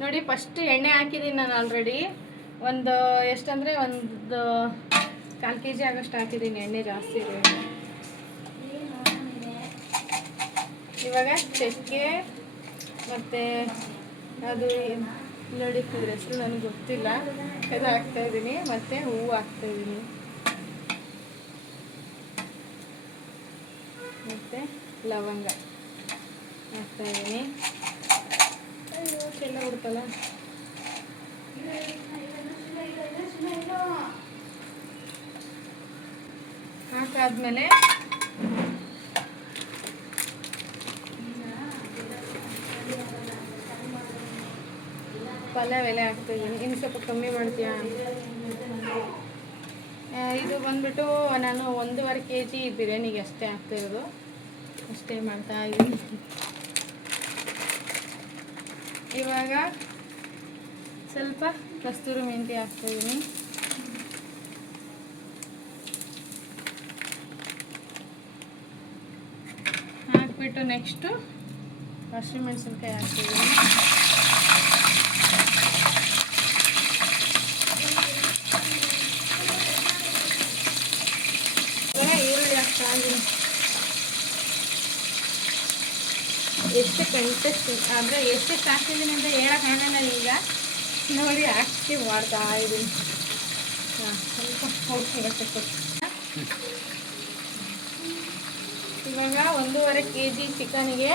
ನೋಡಿ ಫಸ್ಟ್ ಎಣ್ಣೆ ಹಾಕಿದ್ದೀನಿ ನಾನು ಆಲ್ರೆಡಿ. ಒಂದು ಎಷ್ಟಂದರೆ ಒಂದು 1/4 kg ಆಗೋಷ್ಟು ಹಾಕಿದ್ದೀನಿ. ಎಣ್ಣೆ ಜಾಸ್ತಿ ಇದೆ. ಇವಾಗ ಚಕ್ಕೆ ಮತ್ತು ಅದು ನೋಡಿ ಇದ್ರ ಹೆಸರು ನನಗೆ ಗೊತ್ತಿಲ್ಲ, ಅದು ಹಾಕ್ತಾಯಿದ್ದೀನಿ. ಮತ್ತು ಹೂವು ಹಾಕ್ತಾಯಿದ್ದೀನಿ, ಮತ್ತು ಲವಂಗ ಹಾಕ್ತಾಯಿದ್ದೀನಿ. ಅಯ್ಯೋ ಚೆಲ್ಲ ಬಿಡ್ತಲ್ಲ. ಹಾಕಾದ್ಮೇಲೆ ಪಲಾವ್ ಎಲೆ ಹಾಕ್ತಾಯಿದ್ದೀನಿ. ಇನ್ನು ಸ್ವಲ್ಪ ಕಮ್ಮಿ ಮಾಡ್ತೀಯಾ? ಇದು ಬಂದ್ಬಿಟ್ಟು ನಾನು 1.5 kg ಬಿರಿಯಾನಿಗೆ ಅಷ್ಟೇ ಹಾಕ್ತಾಯಿರೋದು, ಅಷ್ಟೇ ಮಾಡ್ತಾ ಇದ್ದೀನಿ. ಇವಾಗ ಸ್ವಲ್ಪ ಕಸ್ತೂರಿ ಮೆಂತ್ಯ ಹಾಕ್ತಾಯಿದ್ದೀನಿ. ಹಾಕ್ಬಿಟ್ಟು ನೆಕ್ಸ್ಟು ಹಸಿಮೆಣಸಿನ್ಕಾಯಿ ಹಾಕ್ತಿದ್ದೀನಿ. ಈರುಳ್ಳಿ ಹಾಕ್ತಾ ಇದ್ದೀನಿ. ಎಷ್ಟು ಕಂಟೆಸ್ಟ್ ಅಂದರೆ ಎಷ್ಟೆಷ್ಟು ಹಾಕ್ತಿದ್ದೀನಿ ಅಂತ ಹೇಳೋಕ್ಕಾಗಲ್ಲ ಈಗ. ನೋಡಿ ಹಾಕಿ ಮಾಡ್ತಾ ಇದ್ದೀನಿ. ಹಾಂ, ಸ್ವಲ್ಪ ಹೋಗ್ತಿರುತ್ತೆ. ಇವಾಗ 1.5 kg ಚಿಕನಿಗೆ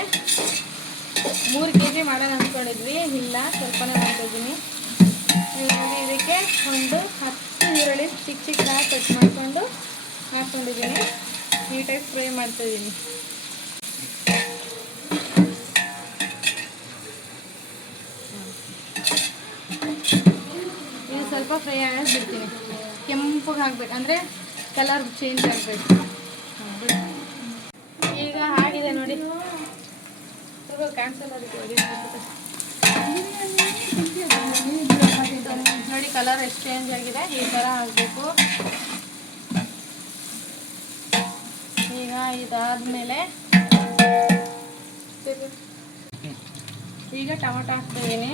3 kg ಮಾಡೋಣ ಅಂದ್ಕೊಂಡಿದ್ವಿ, ಇಲ್ಲ ಸ್ವಲ್ಪನೇ ಮಾಡ್ತಾಯಿದ್ದೀನಿ. ಇವಾಗ ಇದಕ್ಕೆ ಒಂದು 10 ಈರುಳ್ಳಿ ಚಿಕ್ಕ ಚಿಕ್ಕದಾಗಿ ಕಟ್ ಮಾಡಿಕೊಂಡು ಹಾಕ್ಕೊಂಡಿದ್ದೀನಿ. ನೀಟಾಗಿ ಫ್ರೈ ಮಾಡ್ತಾಯಿದ್ದೀನಿ. ಇದು ಸ್ವಲ್ಪ ಫ್ರೈ ಆಗೋದು ಬಿಡ್ತೀನಿ. ಕೆಂಪಗೆ ಹಾಕ್ಬೇಕು, ಅಂದರೆ ಕಲರ್ ಚೇಂಜ್ ಆಗಬೇಕು. ಈಗ ಆಗಿದೆ ನೋಡಿ, ಕ್ಯಾನ್ಸಲ್ ಆಗುತ್ತೆ ನೋಡಿ. ಕಲರ್ ಎಷ್ಟು ಚೇಂಜ್ ಆಗಿದೆ, ಈ ಥರ ಆಗಬೇಕು. ಈಗ ಇದಾದ್ಮೇಲೆ ಈಗ ಟೊಮೊಟೊ ಹಾಕ್ತಿದ್ದೀನಿ.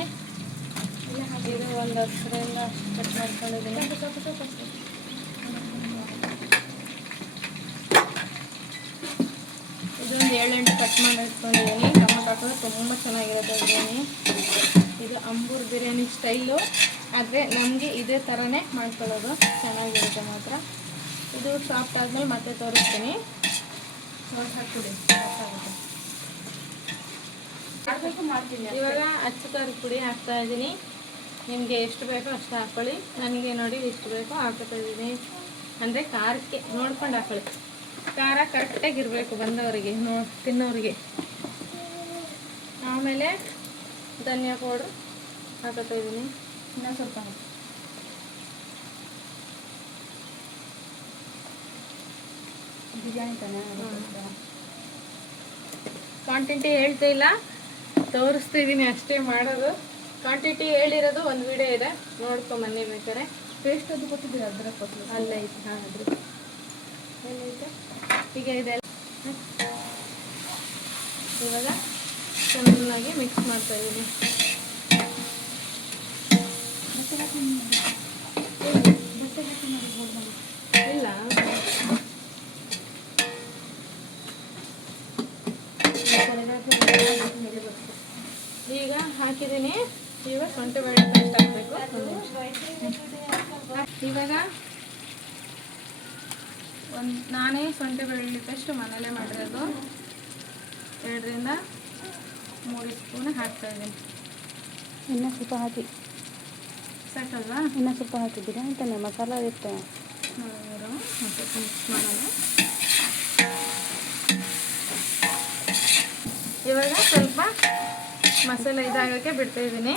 ಇದು ಒಂದು ಹಸಿರಿಂದ ಕಟ್ ಮಾಡ್ಕೊಂಡಿದ್ದೀನಿ. ಇದೊಂದು 7-8 ಕಟ್ ಮಾಡಿ ಇಟ್ಕೊಂಡಿದ್ದೀನಿ. ಟೊಮೊಟೊ ಹಾಕಿದ್ರೆ ತುಂಬ ಚೆನ್ನಾಗಿರುತ್ತೆ ಬಿರಿಯಾನಿ. ಇದು ಅಂಬೂರ್ ಬಿರಿಯಾನಿ ಸ್ಟೈಲು, ಆದರೆ ನಮಗೆ ಇದೇ ಥರನೇ ಮಾಡ್ಕೊಳ್ಳೋದು, ಚೆನ್ನಾಗಿರುತ್ತೆ ಮಾತ್ರ. ಇದು ಸಾಫ್ಟ್ ಆದಮೇಲೆ ಮತ್ತೆ ತೋರಿಸ್ತೀನಿ. ನೋಡಿ ಹಾಕ್ಬಿಡಿ, ಮಾಡ್ತೀನಿ. ಇವಾಗ ಅಚ್ಚು ಖಾರದ ಪುಡಿ ಹಾಕ್ತಾಯಿದ್ದೀನಿ. ನಿಮಗೆ ಎಷ್ಟು ಬೇಕೋ ಅಷ್ಟು ಹಾಕ್ಕೊಳ್ಳಿ. ನನಗೆ ನೋಡಿ ಎಷ್ಟು ಬೇಕೋ ಹಾಕ್ತಾಯಿದ್ದೀನಿ. ಅಂದರೆ ಖಾರಕ್ಕೆ ನೋಡ್ಕೊಂಡು ಹಾಕ್ಕೊಳ್ಳಿ. ಖಾರ ಕರೆಕ್ಟಾಗಿರಬೇಕು ಬಂದವರಿಗೆ, ತಿನ್ನೋರಿಗೆ. ಆಮೇಲೆ ಧನಿಯಾ ಪೌಡ್ರು ಹಾಕ್ತಾಯಿದ್ದೀನಿ. ಇನ್ನೂ ಸ್ವಲ್ಪ ಬಿರಿಯಾನಿ ಕ್ವಾಂಟಿಟಿ ಹೇಳ್ತಾ ಇಲ್ಲ, ತೋರಿಸ್ತಿದ್ದೀನಿ ಅಷ್ಟೇ ಮಾಡೋದು. ಕ್ವಾಂಟಿಟಿ ಹೇಳಿರೋದು ಒಂದು ವಿಡಿಯೋ ಇದೆ, ನೋಡ್ಕೊಂಬನ್ನಿ ಬೇಕಾರೆ. ಪೇಸ್ಟ್ ಅದು ಕೊಟ್ಟಿದ್ದೀರಾ? ಅದರ ಕೊಟ್ಟು ಅಲ್ಲೇ ಐತೆ. ಹಾಂ, ಅದ್ರ ಎಲ್ಲೈತೆ ಈಗ ಇದೆಲ್ಲ. ಇವಾಗ ಚೆನ್ನಾಗಿ ಮಿಕ್ಸ್ ಮಾಡ್ತಾಯಿದ್ದೀನಿ. ಇಲ್ಲ, ಈಗ ಹಾಕಿದ್ದೀನಿ. ಇವಾಗ ಶುಂಠಿ ಬೆಳ್ಳುಳ್ಳಿ ಪೇಸ್ಟ್ ಹಾಕಬೇಕು. ಇವಾಗ ನಾನೇ ಶುಂಠಿ ಬೆಳ್ಳುಳ್ಳಿ ಪೇಸ್ಟ್ ಮನೇಲೇ ಮಾಡಿರೋದು 2ರಿಂದ 3 ಸ್ಪೂನ್ ಹಾಕ್ತಾಯಿದ್ದೀನಿ. ಇನ್ನೂ ಸ್ವಲ್ಪ ಹಾಕಿ ಸಾಕಲ್ವಾ? ಇನ್ನೂ ಸ್ವಲ್ಪ ಹಾಕಿದ್ದೀರಾ ಅಂತಾನೆ ಮಸಾಲ ಇರುತ್ತೆ. ಮಿಕ್ಸ್ ಮಾಡೋಣ. ಇವಾಗ ಸ್ವಲ್ಪ ಮಸಾಲೆ ಇದಾಗೋಕ್ಕೆ ಬಿಡ್ತಾಯಿದ್ದೀನಿ.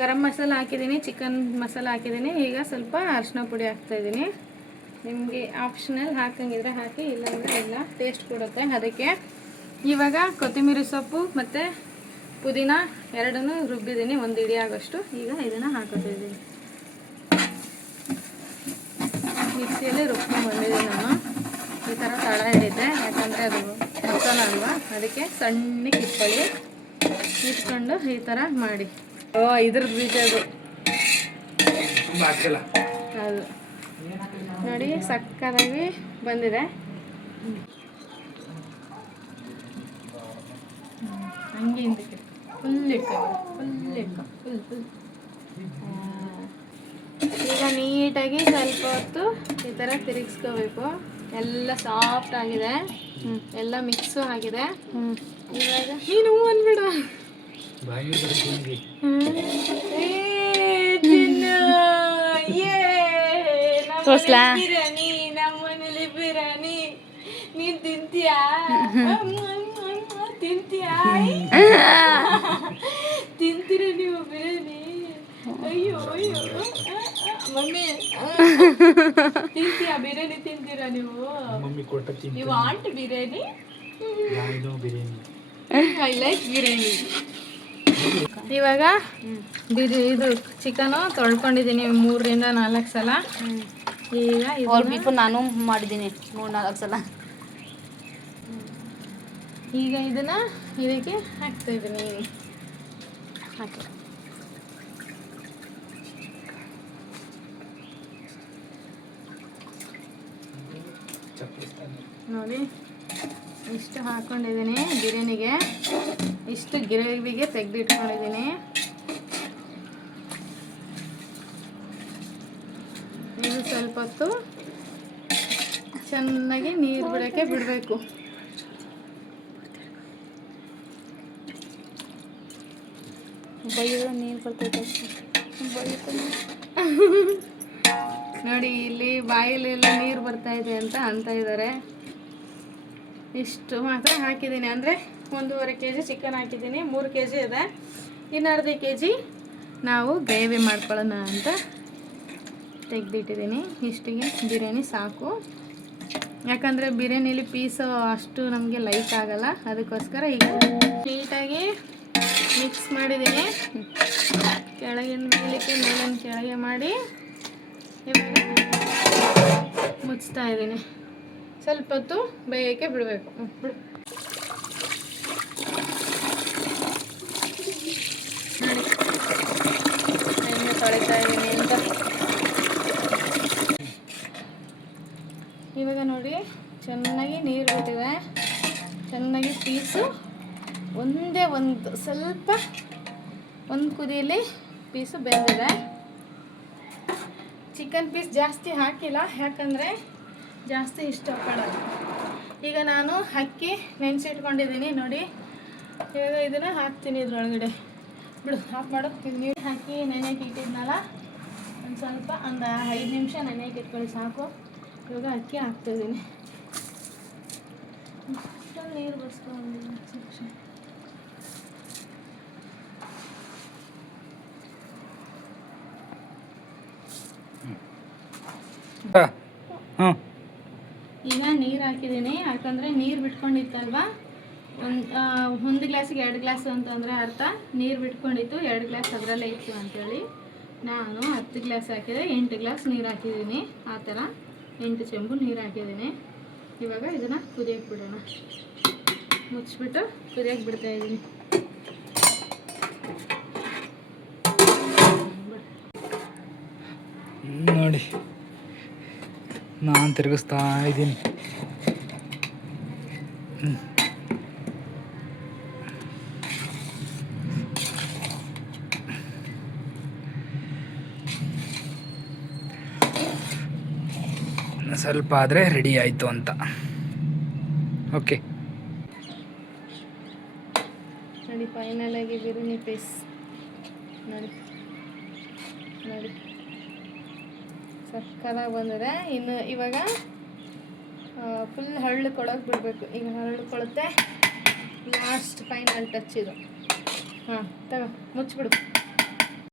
ಗರಂ ಮಸಾಲ ಹಾಕಿದ್ದೀನಿ, ಚಿಕನ್ ಮಸಾಲ ಹಾಕಿದ್ದೀನಿ. ಈಗ ಸ್ವಲ್ಪ ಅರಿಶಿನ ಪುಡಿ ಹಾಕ್ತಾಯಿದ್ದೀನಿ. ನಿಮಗೆ ಆಪ್ಷನಲ್ ಹಾಕಂಗಿದ್ರೆ ಹಾಕಿ, ಇಲ್ಲಾಂದರೆ ಇಲ್ಲ, ಟೇಸ್ಟ್ ಕೊಡುತ್ತೆ ಅದಕ್ಕೆ. ಇವಾಗ ಕೊತ್ತಂಬರಿ ಸೊಪ್ಪು ಮತ್ತು ಪುದೀನ ಎರಡನ್ನೂ ರುಬ್ಬಿದ್ದೀನಿ, 1 ಇಡಿ ಆಗೋಷ್ಟು. ಈಗ ಇದನ್ನು ಹಾಕೋತಿದ್ದೀನಿ. ಮಿಕ್ಸಿಯಲ್ಲಿ ರುಬ್ಕೊಂಡು ಬಂದಿದ್ದೀನಿ ನಾನು. ಈ ಥರ ತಳ ಹಿಡಿದೆ, ಯಾಕಂದರೆ ಅದು ಮಸಾಲ ಅಲ್ವಾ, ಅದಕ್ಕೆ ಸಣ್ಣಕ್ಕೆ ಇಟ್ಕೊಳ್ಳಿ. ಇಟ್ಕೊಂಡು ಈ ಥರ ಮಾಡಿ. ಇದ್ರದ್ದು ಬೀಜ ಅದು ಹೌದು ನೋಡಿ, ಸಕ್ಕತ್ತಾಗಿ ಬಂದಿದೆ. ಹಂಗೆ ಹಿಂದಕ್ಕೆ ಫುಲ್ ಇಟ್ಕೊ. ಈಗ ನೀಟಾಗಿ ಸ್ವಲ್ಪ ಹೊತ್ತು ಈ ಥರ ತಿರುಗಿಸ್ಕೋಬೇಕು. ಎಲ್ಲ ಸಾಫ್ಟ್ ಆಗಿದೆ, ಎಲ್ಲ ಮಿಕ್ಸು ಆಗಿದೆ. ಇವಾಗ ನೀನು ಅನ್ಬೇಡ, ಬಿರಿಯಾನಿ ನಮ್ಮನೇಲಿ ಬಿರಿಯಾನಿ ನೀನ್ ತಿಂತೀಯಾ? ತಿಂತೀರ ನೀವು ಬಿರಿಯಾನಿ? ಅಯ್ಯೋ ಮಮ್ಮಿ ತಿಂತೀಯಾ ಬಿರಿಯಾನಿ? ತಿಂತೀರಾ ನೀವು? ನೀವು want biryani? I like biryani. ಇವಾಗ ಇದು ಚಿಕನು ತೊಳ್ಕೊಂಡಿದ್ದೀನಿ 3-4 ಸಲ. ಈಗ ಬೀಫು ನಾನು ಮಾಡಿದ್ದೀನಿ 3-4 ಸಲ. ಈಗ ಇದನ್ನ ಇದಕ್ಕೆ ಹಾಕ್ತಾ ಇದ್ದೀನಿ. ಹಾಕಿ ನೋಡಿ, ಇಷ್ಟು ಹಾಕ್ಕೊಂಡಿದ್ದೀನಿ ಬಿರಿಯಾನಿಗೆ. ಇಷ್ಟು ಗ್ರೇವಿಗೆ ತೆಗೆದಿಟ್ಕೊಂಡಿದ್ದೀನಿ. ಇದು ಸ್ವಲ್ಪ ಹೊತ್ತು ಚೆನ್ನಾಗಿ ನೀರು ಬಿಡೋಕ್ಕೆ ಬಿಡಬೇಕು. ನೀರು ಬರ್ತೈತೆ ನೋಡಿ, ಇಲ್ಲಿ ಬಾಯಲ್ಲೆಲ್ಲ ನೀರು ಬರ್ತಾ ಇದೆ ಅಂತ ಇದ್ದಾರೆ. ಇಷ್ಟು ಮಾತ್ರ ಹಾಕಿದ್ದೀನಿ. ಅಂದರೆ 1.5 kg ಚಿಕನ್ ಹಾಕಿದ್ದೀನಿ. 3 kg ಇದೆ. ಇನ್ನು ಅರ್ಧ kg ನಾವು ಗ್ರೇವಿ ಮಾಡ್ಕೊಳ್ಳೋಣ ಅಂತ ತೆಗೆದಿಟ್ಟಿದ್ದೀನಿ. ಇಷ್ಟಿಗೆ ಬಿರಿಯಾನಿ ಸಾಕು. ಯಾಕಂದರೆ ಬಿರಿಯಾನಿಲಿ ಪೀಸು ಅಷ್ಟು ನಮಗೆ ಲೈಕ್ ಆಗಲ್ಲ. ಅದಕ್ಕೋಸ್ಕರ ಈಗ ನೀಟಾಗಿ ಮಿಕ್ಸ್ ಮಾಡಿದ್ದೀನಿ. ಕೆಳಗಿನ ಮೇಲಕ್ಕೆ ಮೇಲಿನ ಕೆಳಗೆ ಮಾಡಿ ಇವಾಗ ಮುಚ್ತಾ ಇದ್ದೀನಿ. ಸ್ವಲ್ಪ ಹೊತ್ತು ಬೇಯಕ್ಕೆ ಬಿಡಬೇಕು. ಬಿಡು ನೋಡಿ, ಎಣ್ಣೆ ತೊಳಿತಾ ಇದ್ದೀನಿ ಅಂತ. ಇವಾಗ ನೋಡಿ, ಚೆನ್ನಾಗಿ ನೀರು ಬಿಟ್ಟಿದೆ. ಚೆನ್ನಾಗಿ ಪೀಸು ಸ್ವಲ್ಪ ಒಂದು ಕುದಿಯಲ್ಲಿ ಪೀಸು ಬೆಂದಿದೆ. ಚಿಕನ್ ಪೀಸ್ ಜಾಸ್ತಿ ಹಾಕಿಲ್ಲ, ಯಾಕಂದರೆ ಜಾಸ್ತಿ ಇಷ್ಟಪಡೋದು. ಈಗ ನಾನು ಅಕ್ಕಿ ನೆನೆಸಿಟ್ಕೊಂಡಿದ್ದೀನಿ ನೋಡಿ. ಇವಾಗ ಇದನ್ನು ಹಾಕ್ತೀನಿ ಇದ್ರೊಳಗಡೆ. ಬಿಡು, ಆಫ್ ಮಾಡು. ಇದು ನೀರು ಹಾಕಿ ನೆನೆಗೆ ಇಟ್ಟಿದ್ನಲ್ಲ, ಒಂದು ಸ್ವಲ್ಪ 5 ನಿಮಿಷ ನೆನೆಗೆ ಇಟ್ಕೊಳ್ಳಿ ಸಾಕು. ಇವಾಗ ಅಕ್ಕಿ ಹಾಕ್ತಿದ್ದೀನಿ. ನೀರು ಬಸ್ಕೊಂಡಿದ್ದೀನಿ. ಈಗ ನೀರು ಹಾಕಿದ್ದೀನಿ, ಯಾಕಂದರೆ ನೀರು ಬಿಟ್ಕೊಂಡಿತ್ತಲ್ವ. ಒಂದು ಗ್ಲಾಸಿಗೆ 2 ಗ್ಲಾಸ್ ಅಂತಂದರೆ ಅರ್ಥ. ನೀರು ಬಿಟ್ಕೊಂಡಿತ್ತು, 2 ಗ್ಲಾಸ್ ಅದರಲ್ಲೇ ಇತ್ತು ಅಂಥೇಳಿ ನಾನು 10 ಗ್ಲಾಸ್ ಹಾಕಿದೆ. 8 ಗ್ಲಾಸ್ ನೀರು ಹಾಕಿದ್ದೀನಿ. ಆ ಥರ 8 ಚೆಂಬು ನೀರು ಹಾಕಿದ್ದೀನಿ. ಇವಾಗ ಇದನ್ನು ಕುದಿಯಕ್ಕೆ ಬಿಡೋಣ. ಮುಚ್ಚಿಬಿಟ್ಟು ಕುದಿಯಕ್ಕೆ ಬಿಡ್ತಾಯಿದ್ದೀನಿ. ನೋಡಿ, ನಾನು ತಿರುಗಿಸ್ತಾ ಇದ್ದೀನಿ. ಸ್ವಲ್ಪ ಆದರೆ ರೆಡಿ ಆಯಿತು ಅಂತ. ಓಕೆ ನೋಡಿ, ಫೈನಲಾಗಿ ಬಿರಿಯಾನಿ ಪೀಸ್ ನೋಡಿ ನೋಡಿ ಸಕ್ಕತ್ತಾಗಿ ಬಂದಿದೆ. ಇನ್ನು ಇವಾಗ ಫುಲ್ ಹರಳು ಕೊಡೋಕೆ ಬಿಡಬೇಕು. ಈಗ ಹರಳು ಕೊಡುತ್ತೆ. ಲಾಸ್ಟ್ ಫೈನಲ್ ಟಚ್ ಇದು. ಹಾಂ, ತಗೋ ಮುಚ್ಚಿಬಿಡು.